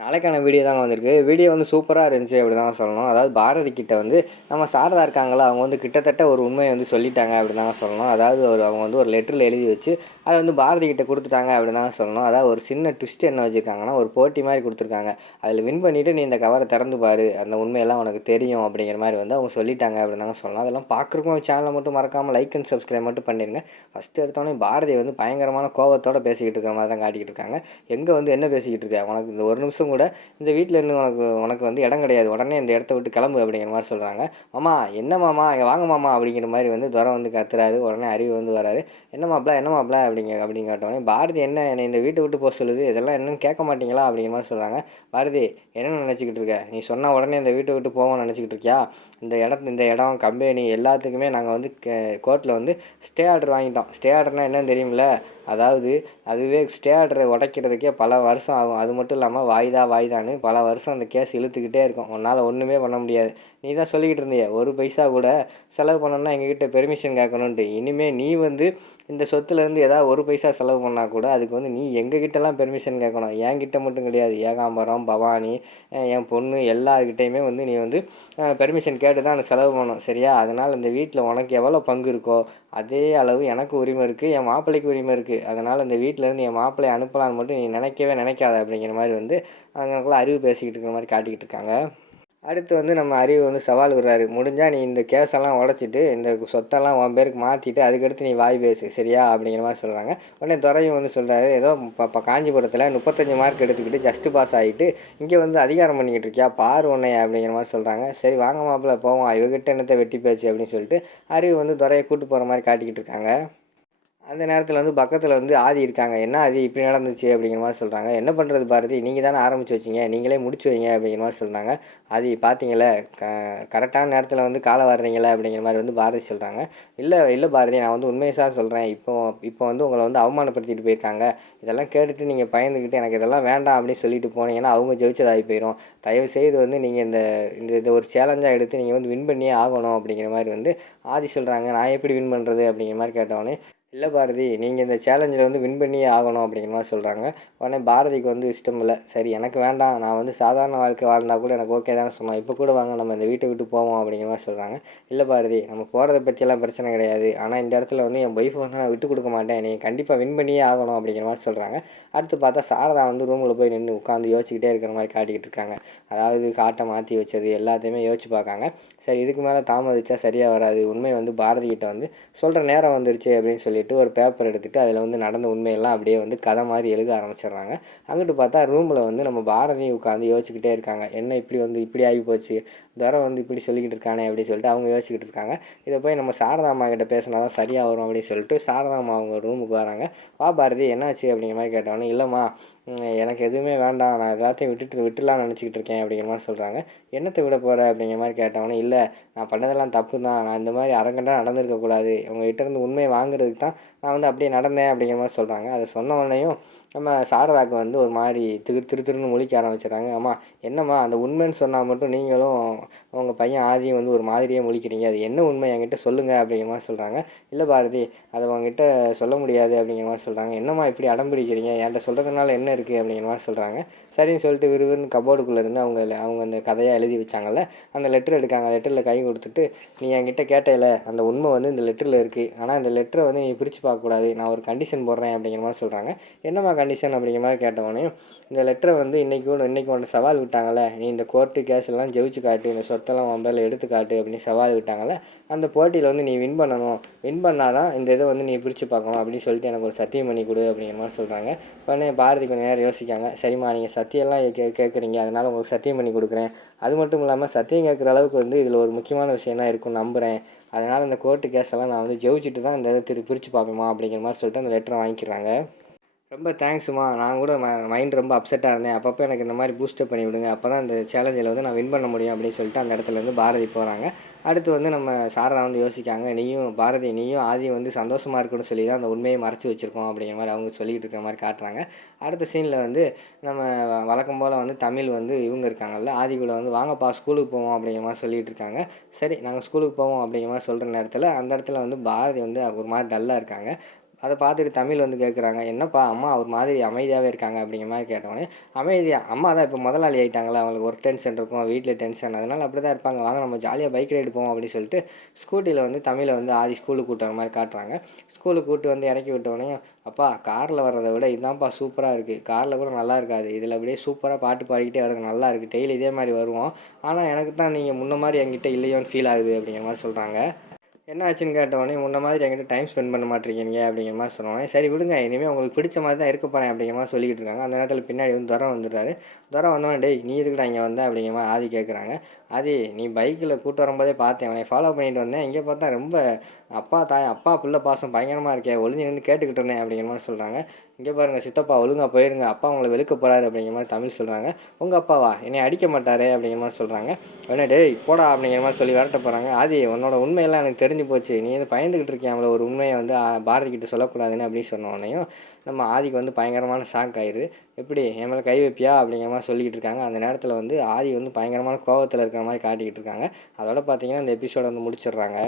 நாளைக்கான வீடியோ தாங்க வந்திருக்கு. வீடியோ வந்து சூப்பராக இருந்துச்சு அப்படி தான் சொல்லணும். அதாவது பாரதி கிட்ட வந்து நம்ம சாரதா இருக்காங்களா அவங்க வந்து கிட்டத்தட்ட ஒரு உண்மையை வந்து சொல்லிட்டாங்க அப்படி தான் சொல்லணும். அதாவது ஒரு அவங்க வந்து ஒரு லெட்டரில் எழுதி வச்சு அதை வந்து பாரதி கிட்ட கொடுத்துட்டாங்க அப்படின்னு தான் சொல்லணும். அதாவது ஒரு சின்ன ட்விஸ்ட் என்ன வச்சுருக்காங்கன்னா ஒரு போட்டி மாதிரி கொடுத்துருக்காங்க. அதில் வின் பண்ணிவிட்டு நீ இந்த கவரை திறந்து பாரு. அந்த உண்மையெல்லாம் உனக்கு தெரியும் அப்படிங்கிற மாதிரி வந்து அவங்க சொல்லிட்டாங்க அப்படின்னு தாங்க சொல்லணும். அதெல்லாம் பார்க்குறக்கும் சேனலை மட்டும் மறக்காமல் லைக் அண்ட் சப்ஸ்கிரைப் மட்டும் பண்ணிடுங்க ஃபஸ்ட்டு எடுத்தோடனே பாரதி வந்து பயங்கரமான கோபத்தோடு பேசிக்கிட்டு இருக்கிற மாதிரி தான் காட்டிக்கிட்டு இருக்காங்க. எங்கே வந்து என்ன பேசிக்கிட்டு இருக்க? உனக்கு இந்த ஒரு நிமிஷம் கூட இந்த வீட்டில் இருந்து உனக்கு உனக்கு வந்து இடம் கிடையாது. உடனே இந்த இடத்த விட்டு கிளம்பு அப்படிங்கிற மாதிரி சொல்கிறாங்க மாமா என்ன மாமா? இங்கே வாங்க மாமா அப்படிங்கிற மாதிரி வந்து துரம் வந்து கத்துறாரு. உடனே அறிவு வந்து வராரு. என்ன மாப்பிள? என்ன மாப்பிள? அப்படிங்க அப்படின்னு கேட்டோன்னே பாரதி என்ன என்னை இந்த வீட்டை விட்டு போக சொல்லுது? இதெல்லாம் என்னன்னு கேட்க மாட்டீங்களா? அப்படிங்கிற மாதிரி சொல்கிறாங்க பாரதி என்ன நினச்சிக்கிட்டு இருக்க? நீ சொன்ன உடனே இந்த வீட்டை விட்டு போவோம்னு நினச்சிக்கிட்டு இருக்கியா? இந்த இடம் இந்த இடம் கம்பெனி எல்லாத்துக்குமே நாங்கள் வந்து கோர்ட்டில் வந்து ஸ்டே ஆர்டர் வாங்கிட்டோம். ஸ்டே ஆர்டர்னால் என்னன்னு தெரியுமில்ல அதாவது அதுவே ஸ்டே ஆர்டரை உடைக்கிறதுக்கே பல வருஷம் ஆகும். அது மட்டும் இல்லாமல் வாய்தா வாய்தான்னு பல வருஷம் அந்த கேஸ் இழுத்துக்கிட்டே இருக்கும். உன்னால் ஒன்றுமே பண்ண முடியாது. நீ தான் சொல்லிக்கிட்டு இருந்தியே ஒரு பைசா கூட செலவு பண்ணணும்னா எங்ககிட்ட பெர்மிஷன் கேட்கணுன்ட்டு இனிமேல் நீ வந்து இந்த சொத்துலேருந்து ஏதாவது ஒரு பைசா செலவு பண்ணால் கூட அதுக்கு வந்து நீ எங்ககிட்டலாம் பெர்மிஷன் கேட்கணும் என்கிட்ட மட்டும் கிடையாது. ஏகாம்பரம் பவானி என் பொண்ணு எல்லாருக்கிட்டேயுமே வந்து நீ வந்து பெர்மிஷன் கேட்டு தான் அந்த செலவு பண்ணணும். சரியா? அதனால் இந்த வீட்டில் உனக்கு எவ்வளோ பங்கு இருக்கோ அதே அளவு எனக்கு உரிமை இருக்குது என் மாப்பிள்ளைக்கு உரிமை இருக்குது அதனால் இந்த வீட்டிலேருந்து என் மாப்பிள்ளை அனுப்பலான்னு மட்டும் நீ நினைக்கவே நினைக்காத அப்படிங்கிற மாதிரி வந்து அவங்களுக்குள்ள அறிவு பேசிக்கிட்டு இருக்கிற மாதிரி காட்டிக்கிட்டு இருக்காங்க. அடுத்து வந்து நம்ம அறிவு வந்து சவால் விடுறாரு. முடிஞ்சால் நீ இந்த கேஸெல்லாம் உடச்சிட்டு இந்த சொத்தெல்லாம் உன் பேருக்கு மாற்றிட்டு அதுக்கடுத்து நீ வாய் பேசு. சரியா? அப்படிங்கிற மாதிரி சொல்கிறாங்க உடனே துறையும் வந்து சொல்கிறாரு ஏதோ இப்போ காஞ்சிபுரத்தில் முப்பத்தஞ்சு மார்க் எடுத்துக்கிட்டு ஜஸ்ட்டு பாஸ் ஆகிட்டு இங்கே வந்து அதிகாரம் பண்ணிக்கிட்டு இருக்கியா? பாரு உன்னைய அப்படிங்கிற மாதிரி சொல்கிறாங்க சரி வாங்க மாப்பிள்ள போவோம். இவகிட்ட என்னத்தை வெட்டி பேச்சு? அப்படின்னு சொல்லிட்டு அறிவு வந்து துறையை கூட்டு போகிற மாதிரி காட்டிக்கிட்டு இருக்காங்க. அந்த நேரத்தில் வந்து பக்கத்தில் வந்து ஆதி இருக்காங்க. என்ன ஆதி? இப்படி நடந்துச்சு அப்படிங்கிற மாதிரி சொல்கிறாங்க என்ன பண்ணுறது பாரதி? நீங்கள் தானே ஆரம்பித்து வச்சிங்க. நீங்களே முடிச்சு வைங்க அப்படிங்கிற மாதிரி சொல்கிறாங்க ஆதி பார்த்தீங்களே க கரெக்டான நேரத்தில் வந்து காலை வர்றீங்களே அப்படிங்கிற மாதிரி வந்து பாரதி சொல்கிறாங்க இல்லை இல்லை பாரதி நான் வந்து உண்மையை தான் சொல்கிறேன் இப்போ இப்போ வந்து உங்களை வந்து அவமானப்படுத்திட்டு போயிருக்காங்க. இதெல்லாம் கேட்டுட்டு நீங்கள் பயந்துக்கிட்டு எனக்கு இதெல்லாம் வேண்டாம் அப்படின்னு சொல்லிட்டு போனீங்கன்னா அவங்க ஜெயிச்சதாகி போயிடும் தயவு செய்து வந்து நீங்கள் இந்த இந்த இதை ஒரு சேலஞ்சாக எடுத்து நீங்கள் வந்து வின் பண்ணியே ஆகணும் அப்படிங்கிற மாதிரி வந்து ஆதி சொல்கிறாங்க நான் எப்படி வின் பண்ணுறது அப்படிங்கிற மாதிரி கேட்டவொடனே இல்லை பாரதி நீங்கள் இந்த சேலஞ்சில் வந்து வின் பண்ணியே ஆகணும் அப்படிங்கிற மாதிரி சொல்கிறாங்க உடனே பாரதிக்கு வந்து இஷ்டம் இல்லை. சரி எனக்கு வேண்டாம். நான் வந்து சாதாரண வாழ்க்கை வாழ்ந்தால் கூட எனக்கு ஓகே தானே சொன்னோம். இப்போ கூட வாங்க நம்ம இந்த வீட்டை விட்டு போவோம் அப்படிங்கிற மாதிரி சொல்கிறாங்க இல்லை பாரதி நம்ம போகிறத பற்றியெல்லாம் பிரச்சனை கிடையாது. ஆனால் இந்த இடத்துல வந்து என் ஒய்ஃபை வந்து நான் விட்டு கொடுக்க மாட்டேன். நீங்கள் கண்டிப்பாக வின் பண்ணியே ஆகணும் அப்படிங்கிற மாதிரி சொல்கிறாங்க அடுத்து பார்த்தா சாரதா வந்து ரூமில் போய் நின்று உட்காந்து யோசிச்சுக்கிட்டே இருக்கிற மாதிரி காட்டிக்கிட்டு இருக்காங்க. அதாவது காட்டை மாற்றி வச்சது எல்லாத்தையுமே யோசிச்சு பார்க்காங்க. சரி இதுக்கு மேலே தாமதிச்சா சரியாக வராது. உண்மை வந்து பாரதி கிட்ட வந்து சொல்கிற நேரம் வந்துருச்சு அப்படின்னு சொல்லிட்டு ஒரு பேப்பர் எடுத்துகிட்டு அதில் வந்து நடந்த உண்மையெல்லாம் அப்படியே வந்து கதை மாதிரி எழுத ஆரம்பிச்சிடுறாங்க. அங்கிட்டு பார்த்தா ரூமில் வந்து நம்ம பாரதியும் உட்காந்து யோசிச்சுக்கிட்டே இருக்காங்க. என்ன இப்படி வந்து இப்படி ஆகி போச்சு? துரை வந்து இப்படி சொல்லிக்கிட்டு இருக்கானே அப்படின்னு சொல்லிட்டு அவங்க யோசிச்சுக்கிட்டு இருக்காங்க. இதை போய் நம்ம சாரதா அம்மா கிட்ட பேசினா தான் சரியாக வரும் அப்படின்னு சொல்லிட்டு சாரதா அம்மா அவங்க ரூமுக்கு வராங்க. வா பாரதி என்னாச்சு அப்படிங்கிற மாதிரி கேட்டவொன்னே இல்லைம்மா எனக்கு எதுவுமே வேண்டாம் நான் எல்லாத்தையும் விட்டுட்டு விட்டுலாம் நினச்சிக்கிட்டு இருக்கேன் அப்படிங்கிற மாதிரி சொல்கிறாங்க என்னத்தை விட போகிற அப்படிங்கிற மாதிரி கேட்டவொன்னே இல்லை நான் பண்ணதெல்லாம் தப்பு தான். நான் இந்த மாதிரி அரங்கண்டாக நடந்திருக்கக்கூடாது. உங்கள்கிட்ட இருந்து உண்மையை வாங்குறதுக்கு தான் நான் வந்து அப்படியே நடந்தேன் அப்படிங்கிற மாதிரி சொல்கிறாங்க அதை சொன்ன உடனேயும் நம்ம சாரதாக்கு வந்து ஒரு மாதிரி திரு திரு திருன்னு முழிக்க ஆரம்பிச்சிடுறாங்க. அம்மா என்னம்மா அந்த உண்மைன்னு சொன்னால் மட்டும் நீங்களும் உங்கள் பையன் ஆதியும் வந்து ஒரு மாதிரியே முழிக்கிறீங்க அது என்ன உண்மை? என்கிட்ட சொல்லுங்கள் அப்படிங்கிற மாதிரி சொல்கிறாங்க இல்லை பாரதி அதை உங்ககிட்ட சொல்ல முடியாது அப்படிங்கிற மாதிரி சொல்கிறாங்க என்னம்மா இப்படி அடம் பிடிக்கிறீங்க? என்கிட்ட சொல்கிறதுனால என்ன இருக்குது அப்படிங்கிற மாதிரி சொல்கிறாங்க சரின்னு சொல்லிட்டு விறுவிறுன்னு கபோர்டுக்குள்ளே இருந்து அவங்க அவங்க அந்த கதையாக எழுதி வச்சாங்கல்ல அந்த லெட்டர் எடுக்காங்க. லெட்டரில் கை கொடுத்துட்டு நீ என்கிட்ட கேட்டையில அந்த உண்மை வந்து இந்த லெட்டரில் இருக்குது ஆனால் இந்த லெட்டரை வந்து நீ பிரித்து பார்க்கக்கூடாது. நான் ஒரு கண்டிஷன் போடுறேன் அப்படிங்கிற மாதிரி சொல்கிறாங்க என்னம்மா கண்டிஷன் அப்படிங்கிற மாதிரி கேட்டவொடனே இந்த லெட்டரை வந்து இன்றைக்கி கூட இன்றைக்கி ஒன்று சவால் விட்டாங்கல்ல நீ இந்த கோர்ட்டு கேஸ் எல்லாம் ஜெயிச்சு காட்டு இந்த சொத்தெல்லாம் உன் எடுத்து காட்டு அப்படின்னு சவால் விட்டாங்கல்ல அந்த போட்டியில் வந்து நீ வின் பண்ணணும். வின் பண்ணால் தான் இந்த இதை வந்து நீ பிரித்து பார்க்கணும் அப்படின்னு சொல்லிட்டு எனக்கு ஒரு சத்தியம் பண்ணி கொடு அப்படிங்கிற மாதிரி சொல்கிறாங்க உடனே பாரதி கொஞ்சம் நேரம் யோசிக்காங்க. சரிம்மா நீங்கள் சத்தியம்லாம் கே கேட்குறீங்க அதனால் உங்களுக்கு சத்தியம் பண்ணி கொடுக்குறேன். அது மட்டும் இல்லாமல் சத்தியம் கேட்குற அளவுக்கு வந்து இதில் ஒரு முக்கியமான விஷயம் தான் இருக்கும்னு நம்புகிறேன் அதனால் இந்த கோர்ட்டு கேஸ் எல்லாம் நான் வந்து ஜெயிச்சுட்டு தான் இந்த இதை திரு பிரித்து பார்ப்பேமா அப்படிங்கிற மாதிரி சொல்லிட்டு அந்த லெட்டரை வாங்கிக்கிறாங்க. ரொம்ப தேங்க்ஸுமா நான் கூட ம மைண்ட் ரொம்ப அப்செட்டாக இருந்தேன். அப்பப்போ எனக்கு இந்த மாதிரி பூஸ்டப் பண்ணி விடுங்க. அப்போ தான் இந்த சேலஞ்சில் வந்து நான் வின் பண்ண முடியும் அப்படின்னு சொல்லிட்டு அந்த இடத்துல இருந்து பாரதி போகிறாங்க அடுத்து வந்து நம்ம சாரதா வந்து யோசிக்காங்க. நீயும் பாரதி நீயும் ஆதி வந்து சந்தோஷமாக இருக்கணும்னு சொல்லி தான் அந்த உண்மையை மறைச்சி வச்சுருக்கோம் அப்படிங்கிற மாதிரி அவங்க சொல்லிக்கிட்டு இருக்கிற மாதிரி காட்டுறாங்க. அடுத்த சீனில் வந்து நம்ம வழக்கம் போல் வந்து தமிழ் வந்து இவங்க இருக்காங்கல்ல ஆதி கூட வந்து வாங்கப்பா ஸ்கூலுக்கு போவோம் அப்படிங்கிற மாதிரி சொல்லிகிட்டு இருக்காங்க. சரி நாங்கள் ஸ்கூலுக்கு போவோம் அப்படிங்கிற மாதிரி சொல்கிற நேரத்தில் அந்த இடத்துல வந்து பாரதி வந்து ஒரு மாதிரி டல்லாக இருக்காங்க. அதை பார்த்துட்டு தமிழ் வந்து கேட்குறாங்க என்னப்பா அம்மா ஒரு மாதிரி அமைதியாகவே இருக்காங்க அப்படிங்கிற மாதிரி கேட்டோடனே அமைதியாக அம்மா தான் இப்போ முதலாளி ஆகிட்டாங்களா அவங்களுக்கு ஒர்க் டென்ஷன் இருக்கும் வீட்டில் டென்ஷன் அதனால் அப்படி தான் இருப்பாங்க. வாங்க நம்ம ஜாலியாக பைக் ரைடு போவோம் அப்படின்னு சொல்லிட்டு ஸ்கூட்டியில் வந்து தமிழை வந்து ஆதி ஸ்கூலுக்கு கூட்டுற மாதிரி காட்டுறாங்க. ஸ்கூலுக்கு கூப்பிட்டு வந்து இறக்கி விட்டோடனே அப்பா காரில் வர்றதை விட இதுதான்ப்பா சூப்பராக இருக்குது காரில் கூட நல்லா இருக்காது. இதில் அப்படியே சூப்பராக பாட்டு பாடிக்கிட்டே வரது நல்லா இருக்குது டெய்லி இதே மாதிரி வருவோம். ஆனால் எனக்கு தான் நீங்கள் முன்ன மாதிரி என்கிட்ட இல்லையோன்னு ஃபீல் ஆகுது அப்படிங்கிற மாதிரி சொல்கிறாங்க என்ன ஆச்சுன்னு கேட்டவொடனே முன்ன மாதிரி என்கிட்ட டைம் ஸ்பெண்ட் பண்ண மாட்டேங்கிறீங்க அப்படிங்கிற மாதிரி சொன்னோடனே சரி விடுங்க. இனிமேல் உங்களுக்கு பிடிச்ச மாதிரி தான் இருக்க போகிறேன் அப்படிங்கிற மாதிரி சொல்லிக்கிட்டு இருக்காங்க. அந்த நேரத்தில் பின்னாடி வந்து துரம் வந்துடுறாரு. துரம் வந்தோடனே டேய் நீ எதுக்குடா இங்கே வந்த? அப்படிங்கிற மாதிரி ஆதி கேட்குறாங்க ஆதி நீ பைக்கில் கூட்டு வரும்போதே பார்த்தேன். அவனை ஃபாலோ பண்ணிட்டு வந்தேன். இங்கே பார்த்தா ரொம்ப அப்பா தாய் அப்பா பிள்ளை பாசம் பயங்கரமாக இருக்கே. ஒளிஞ்சு நின்று கேட்டுக்கிட்டு இருந்தேன் அப்படிங்கிற மாதிரி சொல்கிறாங்க இங்கே பாருங்கள் சித்தப்பா ஒழுங்காக போயிருங்க. அப்பா உங்களை வெளுக்க போகிறாரு அப்படிங்கிற மாதிரி தமிழ் சொல்கிறாங்க உங்கள் அப்பாவா? என்னை அடிக்க மாட்டாரே அப்படிங்கிற மாதிரி சொல்கிறாங்க உடனே டேய் போடா அப்படிங்கிற மாதிரி சொல்லி விரட்ட போகிறாங்க ஆதி உன்னோட உண்மையெல்லாம் எனக்கு தெரிஞ்சு போச்சு. நீ வந்து பயந்துக்கிட்டு இருக்கியாமல ஒரு உண்மையை வந்து பாரதி கிட்ட சொல்லக்கூடாதுன்னு அப்படின்னு சொன்னோடனையும் நம்ம ஆதிக்கு வந்து பயங்கரமான ஷாக் ஆயிடுது எப்படி என் மேலே கை வைப்பியா? அப்படிங்கிற மாதிரி சொல்லிக்கிட்டு இருக்காங்க. அந்த நேரத்தில் வந்து ஆதி வந்து பயங்கரமான கோவத்தில் இருக்கிற மாதிரி காட்டிக்கிட்டு இருக்காங்க. அதோட பார்த்தீங்கன்னா இந்த எபிசோட வந்து முடிச்சிடுறாங்க.